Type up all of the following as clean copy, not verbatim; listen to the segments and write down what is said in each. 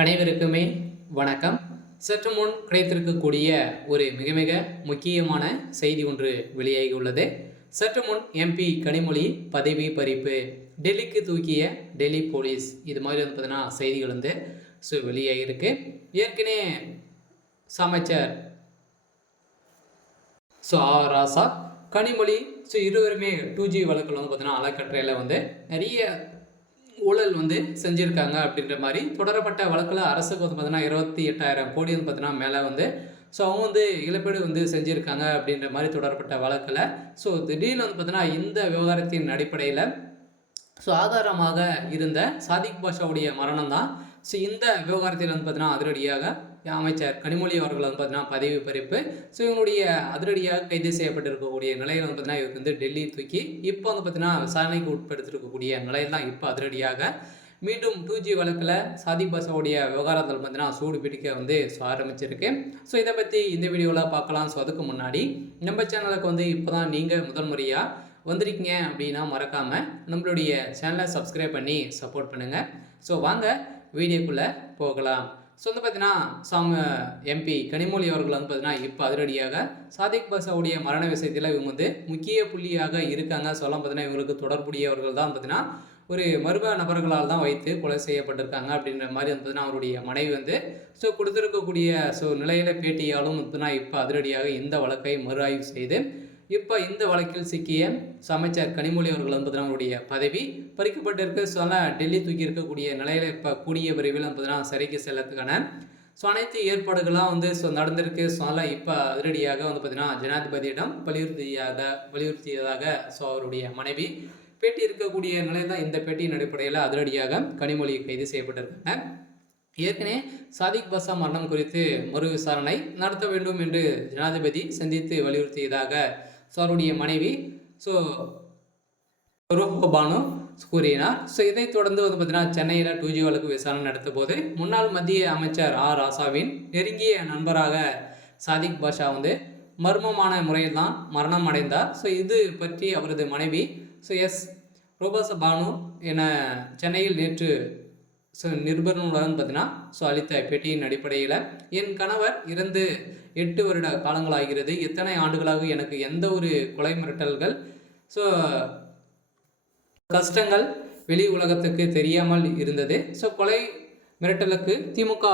அனைவருக்குமே வணக்கம். சற்று முன் கிடைத்திருக்கக்கூடிய ஒரு மிக மிக முக்கியமான செய்தி ஒன்று வெளியாகியுள்ளது. சற்று முன் எம்பி கனிமொழி பதவி பறிப்பு, டெல்லிக்கு தூக்கிய டெல்லி போலீஸ், இது மாதிரி வந்து பார்த்தீங்கன்னா செய்திகள் வந்து வெளியாகிருக்கு. ஏற்கனவே அமைச்சர் ராசா, கனிமொழி இருவருமே 2G வழக்கில் வந்து பார்த்தீங்கன்னா அறக்கட்டளையில் வந்து நிறைய ஊழல் வந்து செஞ்சுருக்காங்க அப்படின்ற மாதிரி தொடரப்பட்ட வழக்கில் அரசுக்கு வந்து பார்த்தீங்கன்னா 28,000 கோடி வந்து பார்த்தீங்கன்னா மேலே வந்து அவங்க வந்து இழப்பீடு வந்து செஞ்சுருக்காங்க அப்படின்ற மாதிரி தொடரப்பட்ட வழக்கில் திடீர்னு வந்து பார்த்தீங்கன்னா இந்த விவகாரத்தின் அடிப்படையில் ஆதாரமாக இருந்த சாதிக் பாஷாவுடைய மரணம் தான் இந்த விவகாரத்தில் வந்து பார்த்தீங்கன்னா அதிரடியாக அமைச்சர் கனிமொழி அவர்கள் வந்து பார்த்தீங்கன்னா பதவி பறிப்பு, இவங்களுடைய அதிரடியாக கைது செய்யப்பட்டிருக்கக்கூடிய நிலையில் வந்து பார்த்தீங்கன்னா இவருக்கு வந்து டெல்லி தூக்கி இப்போ வந்து பார்த்தீங்கன்னா விசாரணைக்கு உட்படுத்திருக்கக்கூடிய நிலையில் தான் இப்போ அதிரடியாக மீண்டும் 2G வழக்கில் சாதிக் பாஷாவுடைய விவகாரத்தில் பார்த்தீங்கன்னா சூடு பிடிக்க வந்து ஆரம்பிச்சிருக்கு. இதை பற்றி இந்த வீடியோவில் பார்க்கலாம். அதுக்கு முன்னாடி நம்ம சேனலுக்கு வந்து இப்போ தான் நீங்கள் முதல் முறையாக வந்திருக்கீங்க அப்படின்னா மறக்காமல் நம்மளுடைய சேனலை சப்ஸ்கிரைப் பண்ணி சப்போர்ட் பண்ணுங்கள். வாங்க வீடியோக்குள்ளே போகலாம். வந்து பார்த்தீங்கன்னா எம்பி கனிமொழி அவர்கள் வந்து பார்த்தீங்கன்னா இப்போ அதிரடியாக சாதிக் பாஷாவுடைய மரண விஷயத்தில் இவங்க வந்து முக்கிய புள்ளியாக இருக்காங்க. பார்த்தீங்கன்னா இவங்களுக்கு தொடர்புடையவர்கள் தான் பார்த்தீங்கன்னா ஒரு மர்ம நபர்களால் தான் வைத்து கொலை செய்யப்பட்டிருக்காங்க அப்படின்ற மாதிரி வந்து பார்த்தீங்கன்னா அவருடைய மனைவி வந்து கொடுத்துருக்கக்கூடிய நிலையில பேட்டியாலும் பார்த்தீங்கன்னா இப்போ அதிரடியாக இந்த வழக்கை மறு ஆய்வு செய்து இப்போ இந்த வழக்கில் சிக்கிய அமைச்சர் கனிமொழி அவர்கள் வந்து அவருடைய பதவி பறிக்கப்பட்டிருக்க டெல்லி தூக்கி இருக்கக்கூடிய நிலையில் இப்போ கூடிய விரைவில் பார்த்தீங்கன்னா சிறைக்கு செல்லத்துக்கான அனைத்து ஏற்பாடுகள்லாம் வந்து நடந்திருக்கு. இப்போ அதிரடியாக வந்து பார்த்தீங்கன்னா ஜனாதிபதியிடம் வலியுறுத்தியதாக அவருடைய மனைவி பேட்டி இருக்கக்கூடிய நிலையில் தான் இந்த பேட்டியின் அடிப்படையில் அதிரடியாக கனிமொழி கைது செய்யப்பட்டிருக்காங்க. ஏற்கனவே சாதிக் பாஷா மரணம் குறித்து மறு விசாரணை நடத்த வேண்டும் என்று ஜனாதிபதி சந்தித்து வலியுறுத்தியதாக அவருடைய மனைவி பானு கூறினார். இதைத் தொடர்ந்து வந்து பார்த்தீங்கன்னா சென்னையில் 2G வழக்கு விசாரணை நடத்த போது முன்னாள் மத்திய அமைச்சர் ராசாவின் நெருங்கிய நண்பராக சாதிக் பாஷா வந்து மர்மமான முறையில் தான் மரணம் அடைந்தார். இது பற்றி அவரது மனைவி எஸ் ரோபாச பானு என சென்னையில் நேற்று நிருபர்களுடன் பார்த்தீங்கன்னா அளித்த பேட்டியின் அடிப்படையில் என் கணவர் இறந்து 8 வருட காலங்களாகிறது. எத்தனை ஆண்டுகளாக எனக்கு எந்த ஒரு கொலை மிரட்டல்கள் கஷ்டங்கள் வெளி உலகத்துக்கு தெரியாமல் இருந்தது. கொலை மிரட்டலுக்கு திமுக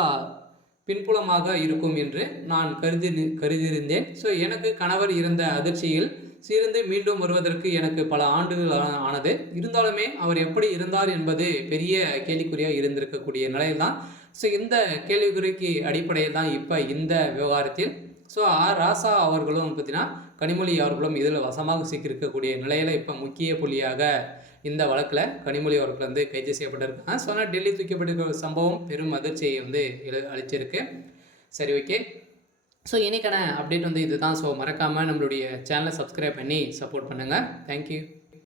பின்புலமாக இருக்கும் என்று நான் கருதியிருந்தேன். எனக்கு கணவர் இறந்த அதிர்ச்சியில் சீர்ந்து மீண்டும் வருவதற்கு எனக்கு பல ஆண்டுகள் ஆனது. இருந்தாலுமே அவர் எப்படி இருந்தார் என்பது பெரிய கேள்விக்குறியாக இருந்திருக்கக்கூடிய நிலையில் தான் இந்த கேள்விக்குறிக்கு அடிப்படையில் தான் இப்போ இந்த விவகாரத்தில் ராசா அவர்களும் பார்த்தீங்கன்னா கனிமொழி அவர்களும் இதில் வசமாக சிக்கியிருக்கக்கூடிய நிலையில் இப்போ முக்கிய புள்ளியாக இந்த வழக்கில் கனிமொழி அவர்கள் வந்து கைது செய்யப்பட்டிருக்காங்க. டெல்லி தூக்கப்பட்டிருக்கிற சம்பவம் பெரும் அதிர்ச்சியை வந்து அளிச்சிருக்கு. சரி, ஓகே. இன்றைக்கான அப்டேட் வந்து இதுதான். மறக்காமல் நம்மளுடைய சேனலை சப்ஸ்கிரைப் பண்ணி சப்போர்ட் பண்ணுங்கள். தேங்க்யூ.